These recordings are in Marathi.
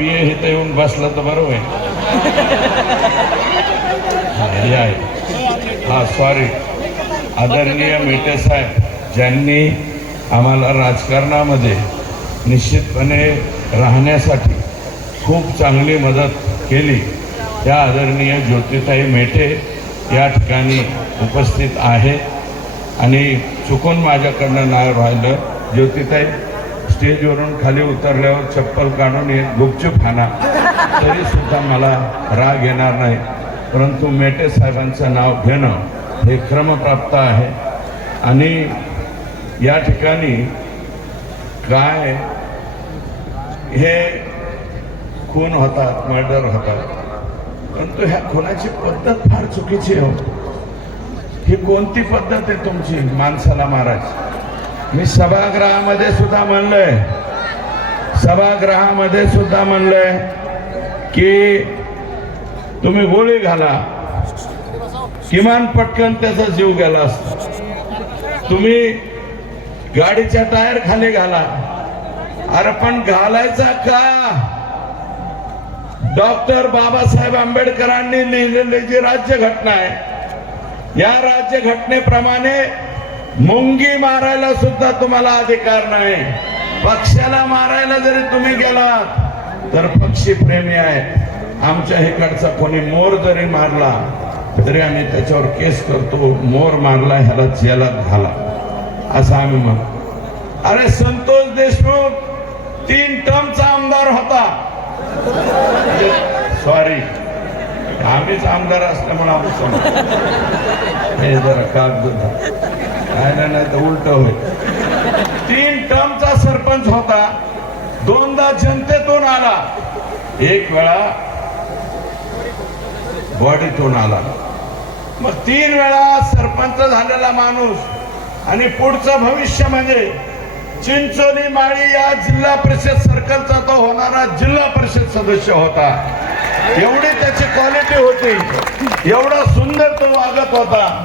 पी ए इथं येऊन बसलं तर बरं होईल. आहे. हा सॉरी आदरणीय मेटे साहेब ज्यांनी आम्हाला राजकारणामध्ये निश्चितपणे राहण्यासाठी खूप चांगली मदत केली त्या आदरणीय ज्योतिताई मेटे या ठिकाणी उपस्थित आहे. आणि चुकून माझ्याकडनं नाव राहिलं. ज्योतिताई स्टेजवरून खाली उतरल्यावर चप्पल काढून येत गुपचूप खाना. तरी सुद्धा मला राग येणार नाही. परंतु मेटे साहेबांचं नाव घेणं हे क्रमप्राप्त आहे. आणि या ठिकाणी काय हे खून होतात मर्डर होतात. परंतु ह्या खुनाची पद्धत फार चुकीची हो. ही कोणती पद्धत आहे तुमची माणसाला मारायची? मी सभागृहामध्ये सुद्धा म्हणलंय. सभागृहामध्ये सुद्धा म्हणलंय की तुम्ही गोळी घाला. किमान पटकन त्याचा जीव गेला असता. तुम्ही गाडीच्या टायर खाली घाला. अरे पण घालायचा का? डॉक्टर बाबासाहेब आंबेडकरांनी लिहिलेली जी राज्यघटना आहे या राज्यघटनेप्रमाणे मुंगी मारायला सुद्धा तुम्हाला अधिकार नाही. पक्षाला मारायला जरी तुम्ही गेलात तर पक्षी प्रेमी आहे आमच्या इकडचा कोणी मोर जरी मारला तरी आम्ही त्याच्यावर केस करतो मोर मारला ह्याला जेलात घाला. असं आम्ही म्हणतो. अरे संतोष देशमुख तीन टर्मचा आमदार होता. सॉरी आम्हीच आमदार असल्यामुळे आम्ही हे जरा कागद नाही नाही नाही तर उलट होईल. तीन टर्मचा सरपंच होता. दोनदा जनतेतून आला. एक वेळा बॉडीतून आला. मग तीन वेळा सरपंच झालेला माणूस आणि पुढचं भविष्य म्हणजे चिंचोली माळी या जिल्हा परिषद सर्कलचा तो होणारा जिल्हा परिषद सदस्य होता. एवढी त्याची क्वालिटी होती. एवढा सुंदर तो वागत होता.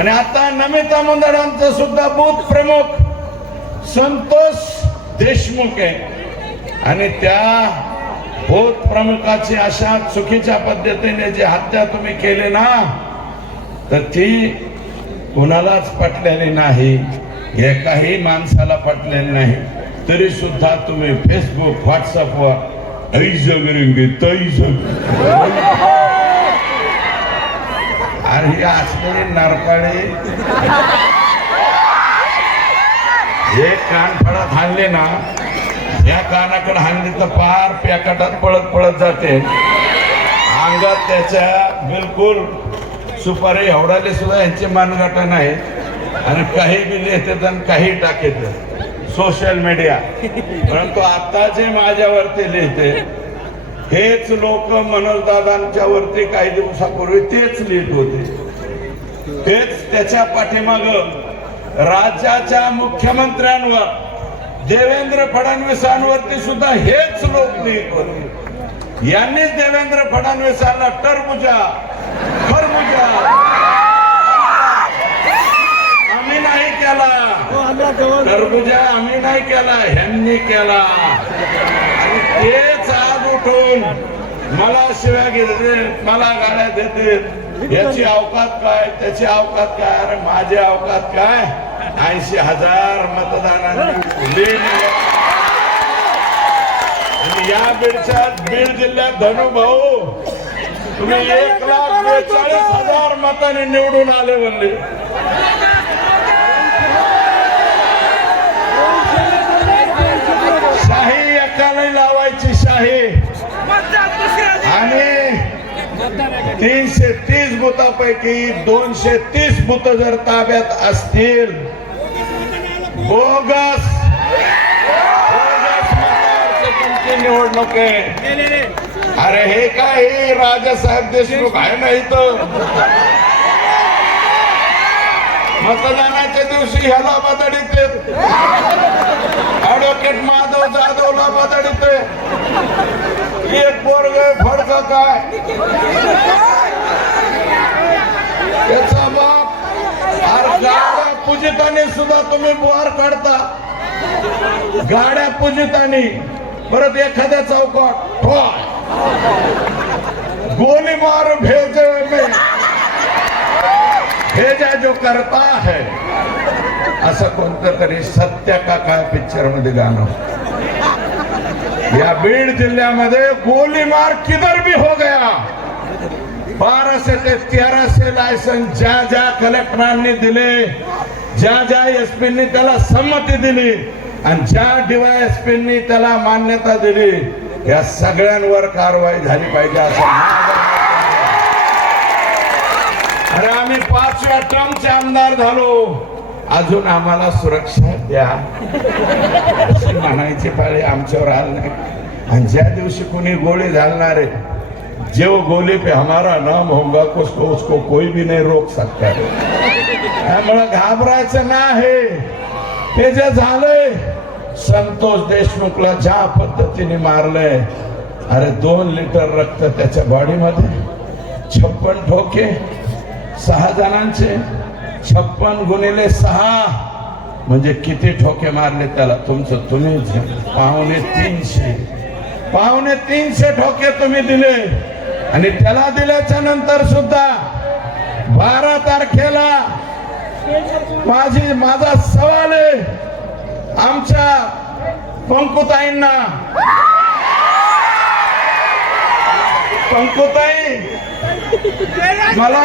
आणि आता नमिता मंडळांचा सुद्धा बूथ प्रमुख संतोष देशमुख आहे. आणि त्या बूथ प्रमुखाची अशा चुकीच्या पद्धतीने जी हत्या तुम्ही केली ना तर ती कुणालाच पटलेली नाही एकाही माणसाला पटलेली नाही. तरी सुद्धा तुम्ही फेसबुक व्हॉट्सअपवर ऐज जगरिंगे तैज ही असलेली नरकाळी हे कान फळात हाणले ना या कानाकडे हाणली तर पार पॅकेटात पळत पळत जाते. अंगात त्याच्या बिलकुल सुपारी एवढाले सुद्धा यांचे मानगाटा नाही. आणि काही बी लिहितात आणि काही टाकेत. Social media. परंतु आता जे माझ्यावरती लिहिते हेच लोक मनोजदादांच्या वरती काही दिवसापूर्वी तेच लिहित होते. तेच त्याच्या पाठीमाग राज्याच्या मुख्यमंत्र्यांवर देवेंद्र फडणवीसांवरती सुद्धा हेच लोक लिहित होते. यांनीच देवेंद्र फडणवीसांना टरबुजा खरबुजा. आम्ही नाही केला. टरबुजा आम्ही नाही केला ह्यांनी केला. आणि उठून मला शिव्या घेते मला गाड्या देते याची अवकात काय? त्याची अवकात काय? अरे माझी अवकात काय? ऐंशी हजार मतदानांनी. आणि या बीडच्या बीड जिल्ह्यात धनु भाऊ तुम्ही एक लाख बेचाळीस हजार मताने निवडून आले म्हणले. तीनशे तीस बुथापैकी दोनशे तीस बुथ जर ताब्यात असतील. बोगस. तुमची निवडणूक आहे. अरे हे काय हे राजासाहेब देशमुख आहे ना इथं? मतदानाच्या दिवशी ह्याला बदडीत. ऍडव्होकेट माधव जाधवला बदडीत. एक पोरग फडक काय? त्याचा बाप गाड्या पूजिताने सुद्धा तुम्ही बुहार काढता. गाड्या पूजितानी. परत एखाद्या चौकात गोली मार भेज में. भेजा जो करता है असं कोणतं तरी सत्य का काय पिक्चरमध्ये गाणं या बीड जिल्ह्यामध्ये गोलीमार किधर भी हो गया. बाराशे ते तेराशे लायसन ज्या ज्या कलेक्टरांनी दिले ज्या ज्या एसपींनी त्याला संमती दिली आणि ज्या डीवायएसपींनी त्याला मान्यता दिली या सगळ्यांवर कारवाई झाली पाहिजे असं अरे आम्ही पाचव्या टर्मचे आमदार झालो. अजून आम्हाला सुरक्षा द्या. म्हणायचे पाळी आमच्यावर आली नाही. आणि ज्या दिवशी कोणी गोळी घालणार आहे जो गोली पे हमारा नाम होगा उसको उसको कोई भी नहीं रोक सकता त्यामुळे घाबरायचं नाही. ते जे झालंय संतोष देशमुखला ज्या पद्धतीने मारलंय अरे दोन लिटर रक्त त्याच्या बॉडीमध्ये छप्पन ठोके सहा जणांचे छप्पन गुणिले सहा. म्हणजे किती ठोके मारले त्याला? तुमचं तुम्ही पाहुणे तीनशे. पाहुणे तीनशे ठोके तुम्ही दिले. आणि त्याला दिल्याच्या नंतर सुद्धा बारा तारखेला माझी माझा सवाल आहे. आमच्या पंकुताईंना. पंकुताई मला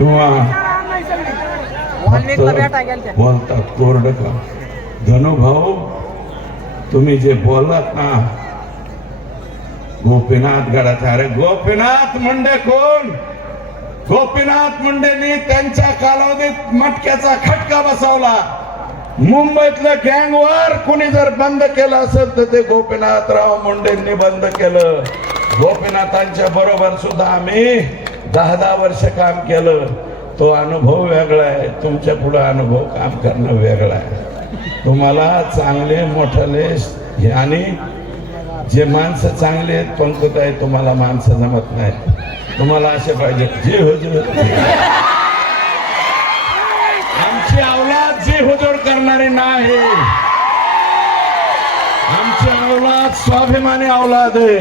किंवा बोलतात कोरड का? धनुभाऊ तुम्ही जे बोललात ना गोपीनाथ गडाचे अरे गोपीनाथ मुंडे कोण? गोपीनाथ मुंडेंनी त्यांच्या कालावधीत मटक्याचा खटका बसवला. मुंबईतलं गँगवर कुणी जर बंद केलं असेल तर ते गोपीनाथराव मुंडेंनी बंद केलं. गोपीनाथांच्या बरोबर सुद्धा आम्ही दहा दहा वर्ष काम केलं तो अनुभव वेगळा आहे. तुमच्यापुढे अनुभव काम करणं वेगळं आहे. तुम्हाला चांगले मोठले आणि जे माणसं चांगले आहेत पंकत आहे तुम्हाला माणसं जमत नाहीत. तुम्हाला असे पाहिजे जे हुजूर आमची अवलाद जे हुजूर करणारे नाही. आमची अवलाद स्वाभिमानी अवलाद आहे.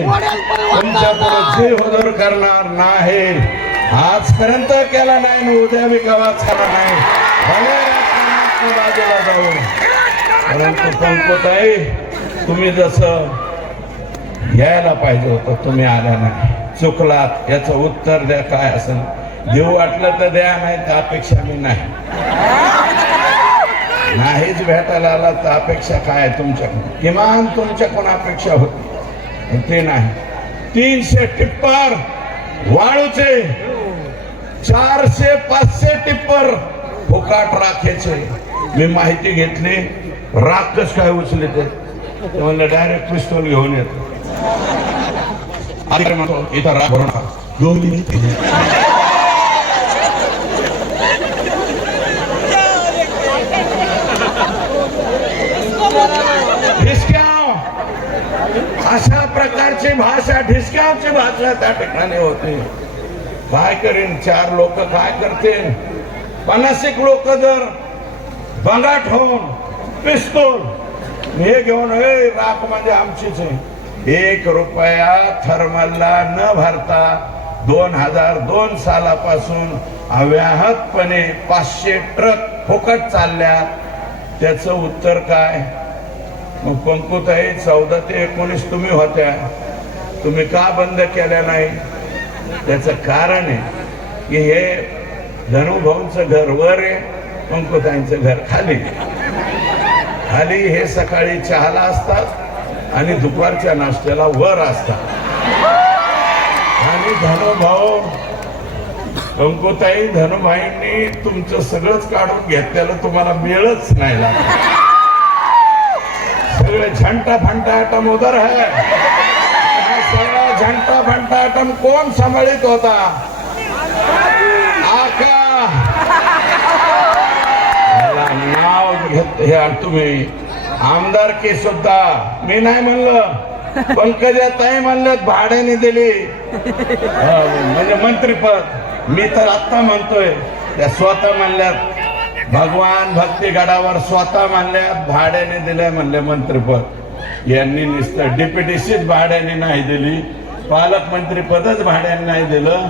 तुमच्यापुढे जे हुजूर करणार नाही. आजपर्यंत केला नाही उद्या मी गावात केला नाही. भले बाजूला जाऊ परंतु पंकताई तुम्ही जसं यायला पाहिजे होतं तुम्ही आला नाही. चुकलात याचं उत्तर द्या काय असेल. देऊ वाटलं तर द्या नाही तर अपेक्षा मी नाही. नाहीच भेटायला आला तर अपेक्षा काय आहे तुमच्याकडून? किमान तुमच्याकडून अपेक्षा होती. पण ते नाही. तीनशे टिप्पर वाळूचे चारशे पाचशे टिप्पर फुकाट राखेचे. मी माहिती घेतली. राख काय उचले ते? म्हणलं डायरेक्ट पिस्तोल घेऊन येतो. अधिकारी म्हणतो? इथं राख भरून अशा प्रकारची भाषा ढिसक्यावची भाषा त्या ठिकाणी होती. काय करीन? चार लोक काय करतील? पन्नास एक लोक जर बंगाट होऊन पिस्तूल हे घेऊन हे राख म्हणजे आमचीच आहे. एक रुपया थर्मलला न भरता दोन हजार दोन सालापासून अव्याहतपणे पाचशे ट्रक फुकट चालल्या. त्याचं उत्तर काय? मग पंकुताई चौदा ते एकोणीस तुम्ही होत्या. तुम्ही का बंद केल्या नाही? त्याचं कारण आहे की हे धनुभाऊंचं घर वर आहे पंकुताईंचं घर खाली. खाली हे सकाळी चहाला असतात आणि दुपारच्या नाश्त्याला वर असतात. आणि धनुभाऊ पंकुताई धनुभाईंनी तुमचं सगळंच काढून घेतलेलं तुम्हाला मिळच नाही लागत. सगळे झंटा फंटा आटम है झंटा फंटा आटम कोण सांभाळीत होता? आका. नाव घेत हे तुम्ही. आमदार की सुद्धा. मी नाही म्हणलं. पंकजा ताई म्हणलं भाड्याने दिली. हो, म्हणजे मंत्रीपद. मी तर आत्ता म्हणतोय. त्या स्वतः म्हणल्यात भगवान भक्ती गडावर स्वतः म्हणल्यात भाड्याने दिलंय म्हणले मंत्रीपद. यांनी नुसतं डिप्युटीशीच भाड्याने नाही दिली. पालकमंत्री पदच भाड्याने नाही दिलं.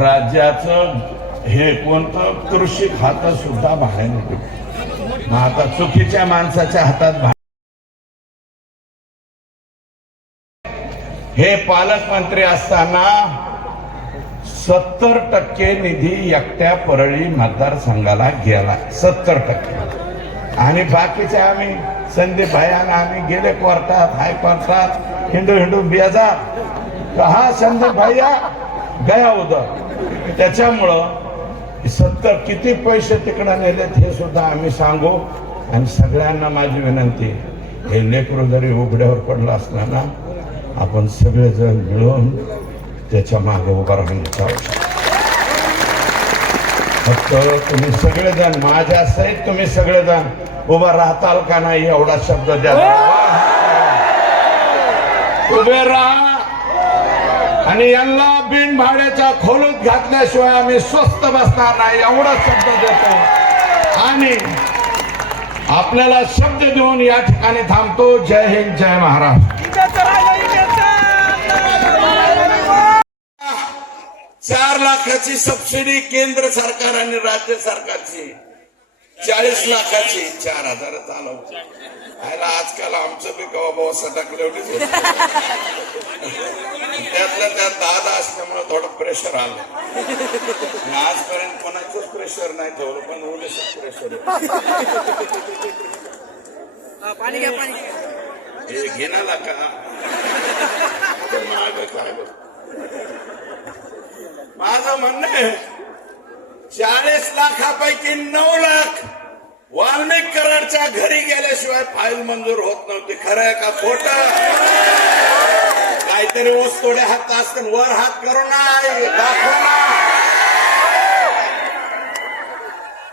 राज्याचं हे कोणतं कृषी खातं सुद्धा भाड्याने दिलं. आता चुकीच्या माणसाच्या हातात हे पालकमंत्री असताना सत्तर टक्के निधी एकट्या परळी मतदारसंघाला गेला. सत्तर टक्के. आणि बाकीचे आम्ही संदीप भाईना आम्ही गेले कोर्टात हाय कोर्टात हिंडू हिंडू बेजार हा संदीप भैया गया होता त्याच्यामुळं सत्तर किती पैसे तिकडं नेलेत हे सुद्धा आम्ही सांगू. आणि सगळ्यांना माझी विनंती हे लेकरू जरी उघड्यावर पडलं असलं ना आपण सगळेजण मिळून त्याच्यामागे उभा राहून फक्त तुम्ही सगळेजण माझ्या सहित तुम्ही सगळेजण उभा राहताल का नाही एवढा शब्द द्या. उभे राहा. आणि यांना बिन भाड्याच्या खोलूत घातल्याशिवाय आम्ही स्वस्त बसणार नाही एवढा शब्द देतो. आणि आपल्याला शब्द देऊन या ठिकाणी थांबतो. जय हिंद जय महाराष्ट्र. चार लाखाची सबसिडी केंद्र सरकार आणि राज्य सरकारची. चाळीस लाखाची. चार हजार चालव आजकाल आमचं बी कवा भाऊ सटकले आलं आणि आजपर्यंत कोणाचंच प्रेशर नाही ठेवलं पण उलट प्रेशर पाणी घ्या पाणी. हे घेण्याला का? मागं काय. माझं म्हणणं आहे चाळीस लाखापैकी नऊ लाख वाल्मिक कराडच्या घरी गेल्याशिवाय फाईल मंजूर होत नव्हती. खरं आहे का खोट? काहीतरी ऊस थोडे हात असतील वर हात करू नाही. दाखव ना.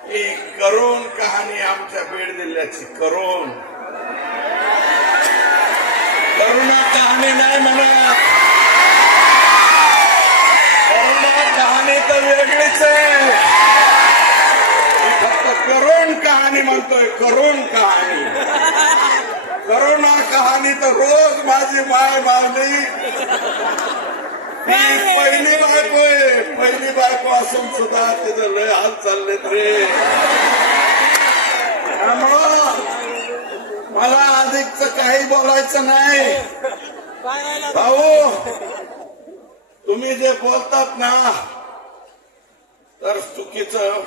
ही करून कहाणी आमच्या बीड जिल्ह्याची करून. करुणा कहाणी नाही म्हणत. करुणा कहाणी तर वेगळीच आहे. फक्त करून कहाणी म्हणतोय करून कहाणी. करुणा कहाणी तर रोज माझी माय मारली पहिली बायको आहे. पहिली बायको असून सुद्धा तिथं लय हाल चाललेत रे. त्यामुळं मला अधिकच काही बोलायचं नाही. भाऊ तुम्ही जे बोलतात ना तर चुकीचं.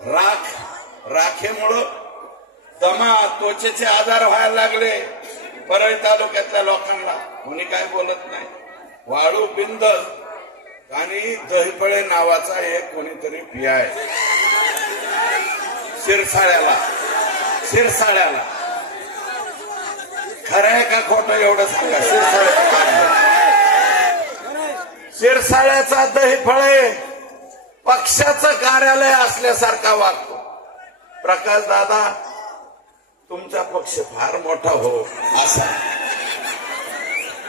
राख राखेमुळं दमा त्वचेचे आजार व्हायला लागले. परळी तालुक्यातल्या लोकांना. कोणी काय बोलत नाही. वाळू बिंद आणि दहीपळे नावाचा एक कोणीतरी पियाय आहे. शिरसाळ्याला. शिरसाळ्याला. खरं आहे का खोटं एवढं सांगा. शिरसाळ्याचं शिरसाळ्याचा दहीफळे पक्षाचं कार्यालय असल्यासारखा वागतो. प्रकाश दादा तुमचा पक्ष फार मोठा हो असा.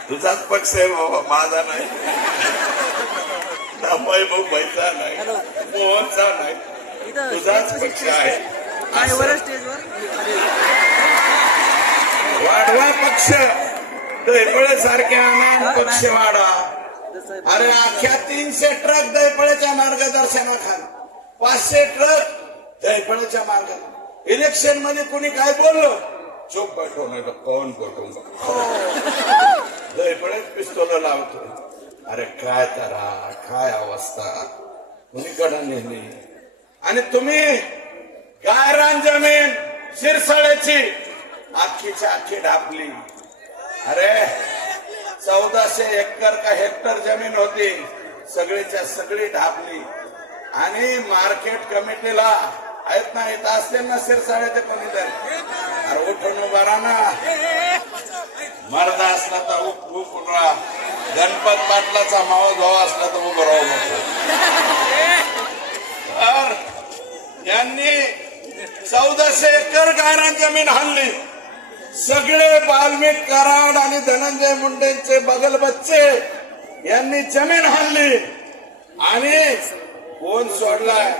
तुझाच पक्ष आहे बाबा माझा नाही. महबूबाईचा नाही मोहनचा नाही. तुझाच पक्ष आहे. वाढवा पक्ष. दैपळे सारखे आणा पक्ष वाढा अरे अख्ख्या तीनशे ट्रक दैपळेच्या मार्गदर्शनाखाली. पाचशे ट्रक दैपळेच्या मार्ग इलेक्शनमध्ये कुणी काय बोललो? चुप पाठवून नाही तर कौन लय पिस्तोल लावतो. अरे काय तरा काय अवस्था? कुणीकडे नेली आणि तुम्ही गायरान जमीन शिरसाळ्याची आखीच्या आखी ढापली. अरे चौदाशे एकर का हेक्टर जमीन होती सगळीच्या सगळी ढापली. आणि मार्केट कमिटीला आहेत ना इथं असतील ना शिरसाळ्याचे कोणीतरी अरे उठून उभा राहा ना. मर्दा असला तर उप राहा. गणपत पाटलाचा मावा भाऊ असला तर उभं राहू तर यांनी चौदाशे एकर गायरान जमीन हल्ली सगळे बाल्मिक कराड आणि धनंजय मुंडेंचे बगल बच्चे यांनी जमीन हल्ली आणि कोण सोडलाय?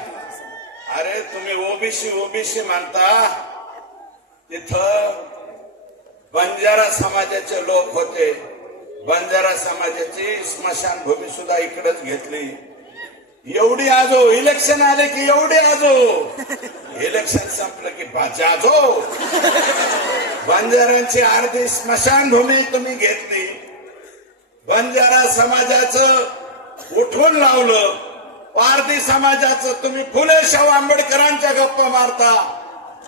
अरे तुम्ही ओबीसी ओबीसी म्हणता? तिथं बंजारा समाजाचे लोक होते. बंजारा समाजाची स्मशानभूमी सुद्धा इकडेच घेतली. एवढी आजो इलेक्शन आले की एवढी आजो. इलेक्शन संपलं की बाजाजो बंजारांची अर्धी स्मशानभूमी तुम्ही घेतली. बंजारा समाजाचं उठून लावलं. वारदी समाजाचं तुम्ही फुले शाहू आंबेडकरांच्या गप्पा मारता.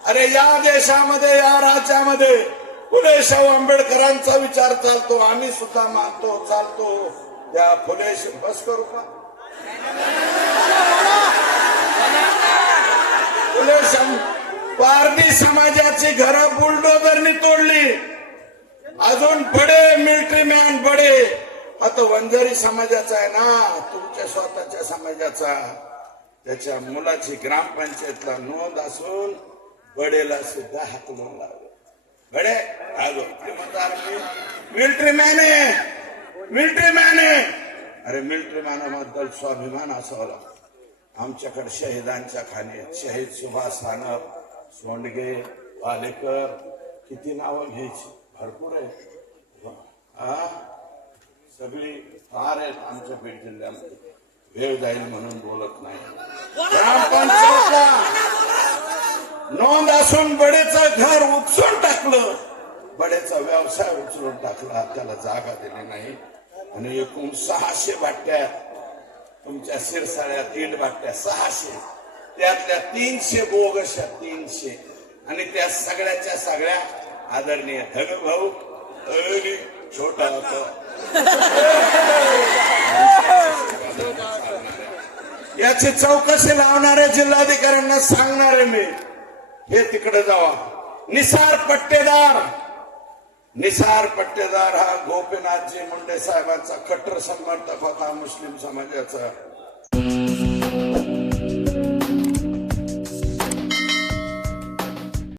अरे या देशामध्ये या राज्यामध्ये फुले शाहू आंबेडकरांचा विचार चालतो. आम्ही सुद्धा मानतो चालतो. त्या फुले श- बस करू का फुले वारदी समाजाची घरं बुलडोजरनी तोडली. अजून बडे मिलिटरी मॅन बडे. आता वंजारी समाजाचा आहे ना तुमच्या स्वतःच्या समाजाचा. त्याच्या मुलाची ग्रामपंचायतला नोंद असून बडेला सुद्धा हाकलून लावलं. बडे आलो ते म्हणतात मिलिटरी मॅन आहे. मिलिटरी मॅन आहे. अरे मिलिटरी मॅनाबद्दल स्वाभिमान असावा आमच्याकडे शहीदांच्या खाणी आहेत. शहीद सुभाष सानप सोंडगे पालेकर. किती नावं घ्यायची? भरपूर आहे हा? सगळी फार आहेत आमच्या बीड जिल्ह्यामध्ये. वेळ जाईल म्हणून बोलत नाही. ग्रामपंचायतला नोंद असून बडेचं घर उपसून टाकलं. बडेचा व्यवसाय उचलून टाकला. त्याला जागा दिली नाही. आणि एकूण सहाशे भाट्या तुमच्या शिरसाळ्या दीड भाट्या सहाशे. त्यातल्या तीनशे बोगशा तीनशे. आणि त्या सगळ्याच्या सगळ्या आदरणीय धनु भाऊ छोटा होता याची चौकशी लावणाऱ्या जिल्हाधिकाऱ्यांना सांगणार आहे मी. हे तिकडे जावा. निसार पट्टेदार. निसार पट्टेदार हा गोपीनाथजी मुंडे साहेबांचा कट्टर समर्थक होता मुस्लिम समाजाचा.